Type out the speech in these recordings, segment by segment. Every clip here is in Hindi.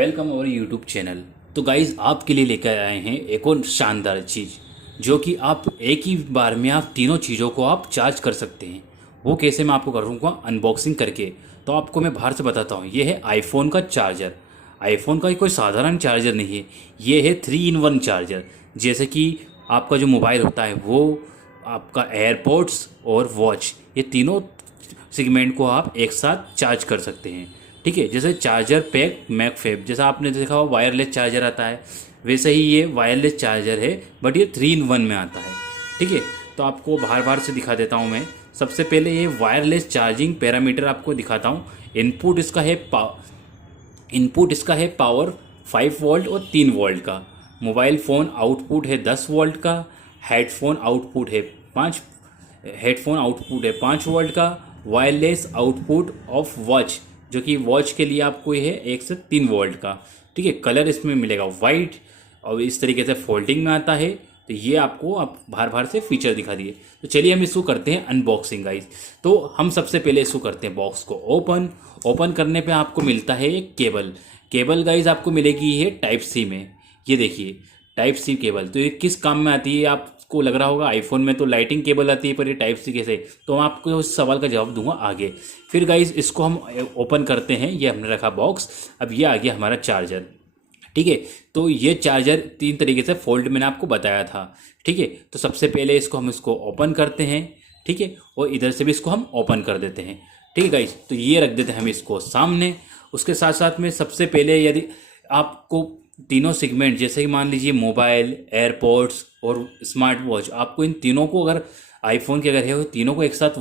Welcome our YouTube channel. तो गाइज़ आपके लिए लेकर आए हैं एक और शानदार चीज़, जो कि आप एक ही बार में आप तीनों चीज़ों को आप चार्ज कर सकते हैं। वो कैसे मैं आपको करूँगा अनबॉक्सिंग करके। तो आपको मैं बाहर से बताता हूँ। ये है आईफोन का चार्जर। आईफोन का कोई साधारण चार्जर नहीं है, ये है 3 in 1 चार्जर। जैसे कि आपका जो मोबाइल होता है वो आपका एयरपोर्ट्स और वॉच, ये तीनों सेगमेंट को आप एक साथ चार्ज कर सकते हैं। ठीक है, जैसे चार्जर पैक मैकफेब, जैसा आपने देखा हो वायरलेस चार्जर आता है, वैसे ही ये वायरलेस चार्जर है, बट ये 3 in 1 में आता है। ठीक है, तो आपको बाहर बाहर से दिखा देता हूँ मैं। सबसे पहले ये वायरलेस चार्जिंग पैरामीटर आपको दिखाता हूँ। इनपुट इसका है पावर 5 वोल्ट और 3 वोल्ट का। मोबाइल फ़ोन आउटपुट है 10 वोल्ट का। हेडफोन आउटपुट है 5 हेडफोन आउटपुट है 5 वोल्ट का। वायरलेस आउटपुट ऑफ वॉच, जो कि वॉच के लिए आपको ये है 1 से 3 वोल्ट का। ठीक है, कलर इसमें मिलेगा वाइट और इस तरीके से फोल्डिंग में आता है। तो ये आपको आप बाहर बाहर से फीचर दिखा दिए। तो चलिए हम इसको करते हैं अनबॉक्सिंग गाइज। तो हम सबसे पहले इसको करते हैं बॉक्स को ओपन करने पे आपको मिलता है एक केबल गाइज आपको मिलेगी ये टाइप सी में। ये देखिए टाइप सी केबल, तो ये किस काम में आती है आपको लग रहा होगा। आईफोन में तो लाइटिंग केबल आती है, पर ये टाइप सी कैसे, तो मैं आपको उस सवाल का जवाब दूंगा आगे। फिर गाइज इसको हम ओपन करते हैं। ये हमने रखा बॉक्स, अब ये आ गया हमारा चार्जर। ठीक है, तो ये चार्जर 3 तरीके से फोल्ड मैंने आपको बताया था। ठीक है, तो सबसे पहले इसको ओपन करते हैं। ठीक है, और इधर से भी इसको हम ओपन कर देते हैं। ठीक है गाइज, तो ये रख देते हैं हम इसको सामने। उसके साथ साथ में सबसे पहले यदि आपको तीनों सेगमेंट, जैसे कि मान लीजिए मोबाइल, एयरपोर्ट्स और स्मार्ट वॉच, आपको इन तीनों को अगर आईफोन के अगर है वो तीनों को एक साथ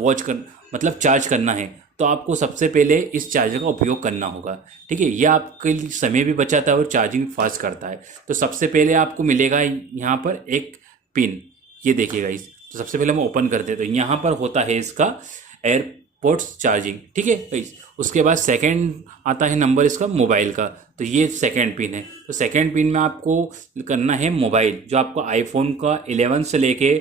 मतलब चार्ज करना है, तो आपको सबसे पहले इस चार्जर का उपयोग करना होगा। ठीक है, ये आपके लिए समय भी बचाता है और चार्जिंग फास्ट करता है। तो सबसे पहले आपको मिलेगा यहाँ पर एक पिन, ये देखिएगा इस। तो सबसे पहले हम ओपन करते हैं, तो यहाँ पर होता है इसका एयरपोर्ट्स चार्जिंग। ठीक है गाइस, उसके बाद सेकंड आता है नंबर इसका मोबाइल का, तो ये सेकंड पिन है। तो सेकंड पिन में आपको करना है मोबाइल, जो आपको आईफोन का 11 से लेके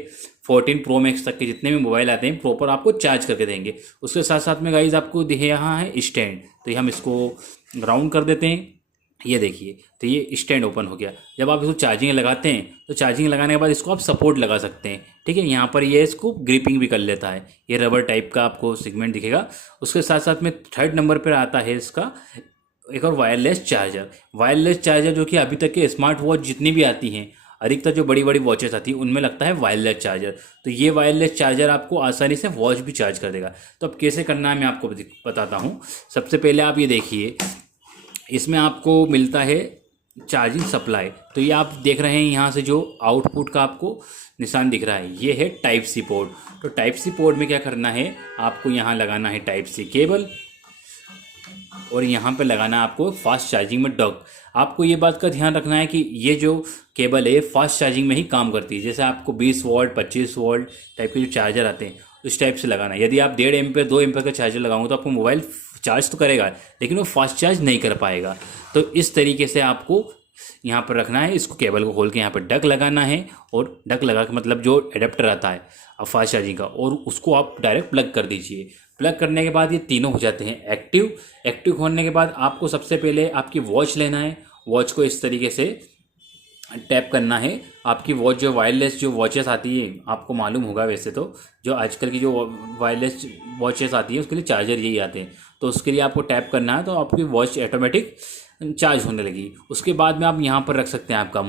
14 प्रो मैक्स तक के जितने भी मोबाइल आते हैं प्रॉपर आपको चार्ज करके देंगे। उसके साथ साथ में गाइज आपको यहाँ है स्टैंड, तो ये हम इसको राउंड कर देते हैं। ये देखिए, तो ये स्टैंड ओपन हो गया। जब आप इसको चार्जिंग लगाते हैं, तो चार्जिंग लगाने के बाद इसको आप सपोर्ट लगा सकते हैं। ठीक है, यहाँ पर ये इसको ग्रिपिंग भी कर लेता है। ये रबर टाइप का आपको सेगमेंट दिखेगा। उसके साथ साथ में थर्ड नंबर पर आता है इसका एक और वायरलेस चार्जर, जो कि अभी तक के स्मार्ट वॉच जितनी भी आती हैं, अधिकतर जो बड़ी बड़ी वॉचेस आती हैं उनमें लगता है वायरलेस चार्जर। तो ये वायरलेस चार्जर आपको आसानी से वॉच भी चार्ज कर देगा। तो अब कैसे करना है मैं आपको बताता हूँ। सबसे पहले आप ये देखिए, इसमें आपको मिलता है चार्जिंग सप्लाई। तो ये आप देख रहे हैं यहाँ से जो आउटपुट का आपको निशान दिख रहा है, ये है टाइप सी पोर्ट। तो टाइप सी पोर्ट में क्या करना है, आपको यहाँ लगाना है टाइप सी केबल और यहाँ पे लगाना है आपको फास्ट चार्जिंग में डॉक। आपको ये बात का ध्यान रखना है कि ये जो केबल है फास्ट चार्जिंग में ही काम करती है। जैसे आपको 20 वोल्ट 25 वोल्ट टाइप के जो चार्जर आते हैं उस टाइप से लगाना है। यदि आप 1.5 एम्पेयर 2 एम्पेयर का चार्जर लगाओगे तो आपको मोबाइल चार्ज तो करेगा, लेकिन वो फास्ट चार्ज नहीं कर पाएगा। तो इस तरीके से आपको यहाँ पर रखना है। इसको केबल को खोल के यहाँ पर डक लगाना है, और डक लगा के मतलब जो एडेप्टर आता है फास्ट चार्जिंग का, और उसको आप डायरेक्ट प्लग कर दीजिए। प्लग करने के बाद ये तीनों हो जाते हैं एक्टिव होने के बाद आपको सबसे पहले आपकी वॉच लेना है। वॉच को इस तरीके से टैप करना है। आपकी वॉच जो वायरलेस जो वॉचेस आती है, आपको मालूम होगा वैसे तो, जो आजकल की जो वायरलेस वॉचेस आती है उसके लिए चार्जर यही आते हैं। तो उसके लिए आपको टैप करना है, तो आपकी वॉच ऑटोमेटिक चार्ज होने लगी। उसके बाद में आप यहाँ पर रख सकते हैं आपका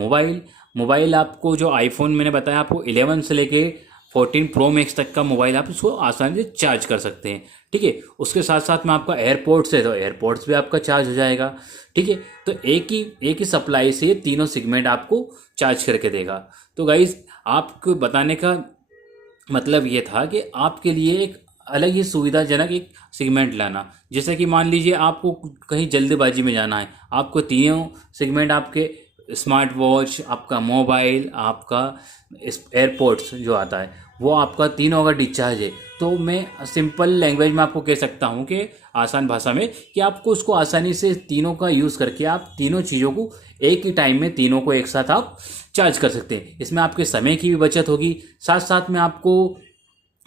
मोबाइल आपको जो आईफोन मैंने बताया आपको 11 से लेके 14 प्रो मैक्स तक का मोबाइल आप इसको आसानी से चार्ज कर सकते हैं। ठीक है, उसके साथ साथ में आपका एयरपोर्ट्स है, तो एयरपोर्ट्स भी आपका चार्ज हो जाएगा। ठीक है, तो एक ही सप्लाई से ये तीनों सेगमेंट आपको चार्ज करके देगा। तो गाइज आपको बताने का मतलब ये था कि आपके लिए एक अलग ही सुविधाजनक एक सेगमेंट लाना। जैसे कि मान लीजिए आपको कहीं जल्दबाजी में जाना है, आपको तीनों सेगमेंट आपके स्मार्ट वॉच, आपका मोबाइल, आपका एयरपोर्ट्स जो आता है वो आपका तीनों अगर डिस्चार्ज है, तो मैं सिंपल लैंग्वेज में आपको कह सकता हूँ कि आसान भाषा में, कि आपको उसको आसानी से तीनों का यूज़ करके आप तीनों चीज़ों को एक ही टाइम में तीनों को एक साथ आप चार्ज कर सकते हैं। इसमें आपके समय की भी बचत होगी, साथ साथ में आपको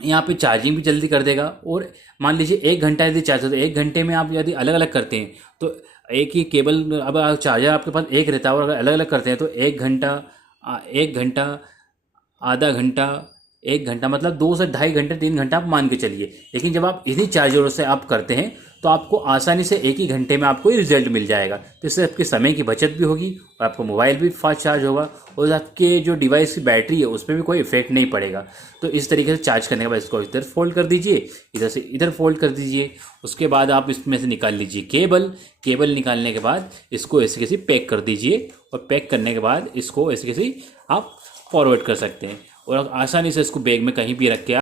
यहाँ पे चार्जिंग भी जल्दी कर देगा। और मान लीजिए 1 घंटा यदि चार्ज होता है, 1 घंटे में आप यदि अलग अलग करते हैं तो एक ही केबल, अब चार्जर आपके पास एक रहता है और अगर अलग अलग करते हैं तो 1 घंटा, 1 घंटा, आधा घंटा, 1 घंटा, मतलब 2 से ढाई घंटे, 3 घंटा आप मान के चलिए। लेकिन जब आप इन्हीं चार्जरों से आप करते हैं तो आपको आसानी से एक ही घंटे में आपको रिजल्ट मिल जाएगा। तो इससे आपके समय की बचत भी होगी और आपका मोबाइल भी फास्ट चार्ज होगा और आपके जो डिवाइस की बैटरी है उस पर भी कोई इफेक्ट नहीं पड़ेगा। तो इस तरीके से चार्ज करने के बाद इसको इधर फोल्ड कर दीजिए, इधर से इधर फोल्ड कर दीजिए। उसके बाद आप इसमें से निकाल लीजिए केबल। केबल निकालने के बाद इसको ऐसे कैसे पैक कर दीजिए और पैक करने के बाद इसको ऐसे कैसे आप फॉरवर्ड कर सकते हैं और आसानी से इसको बैग में कहीं भी रख के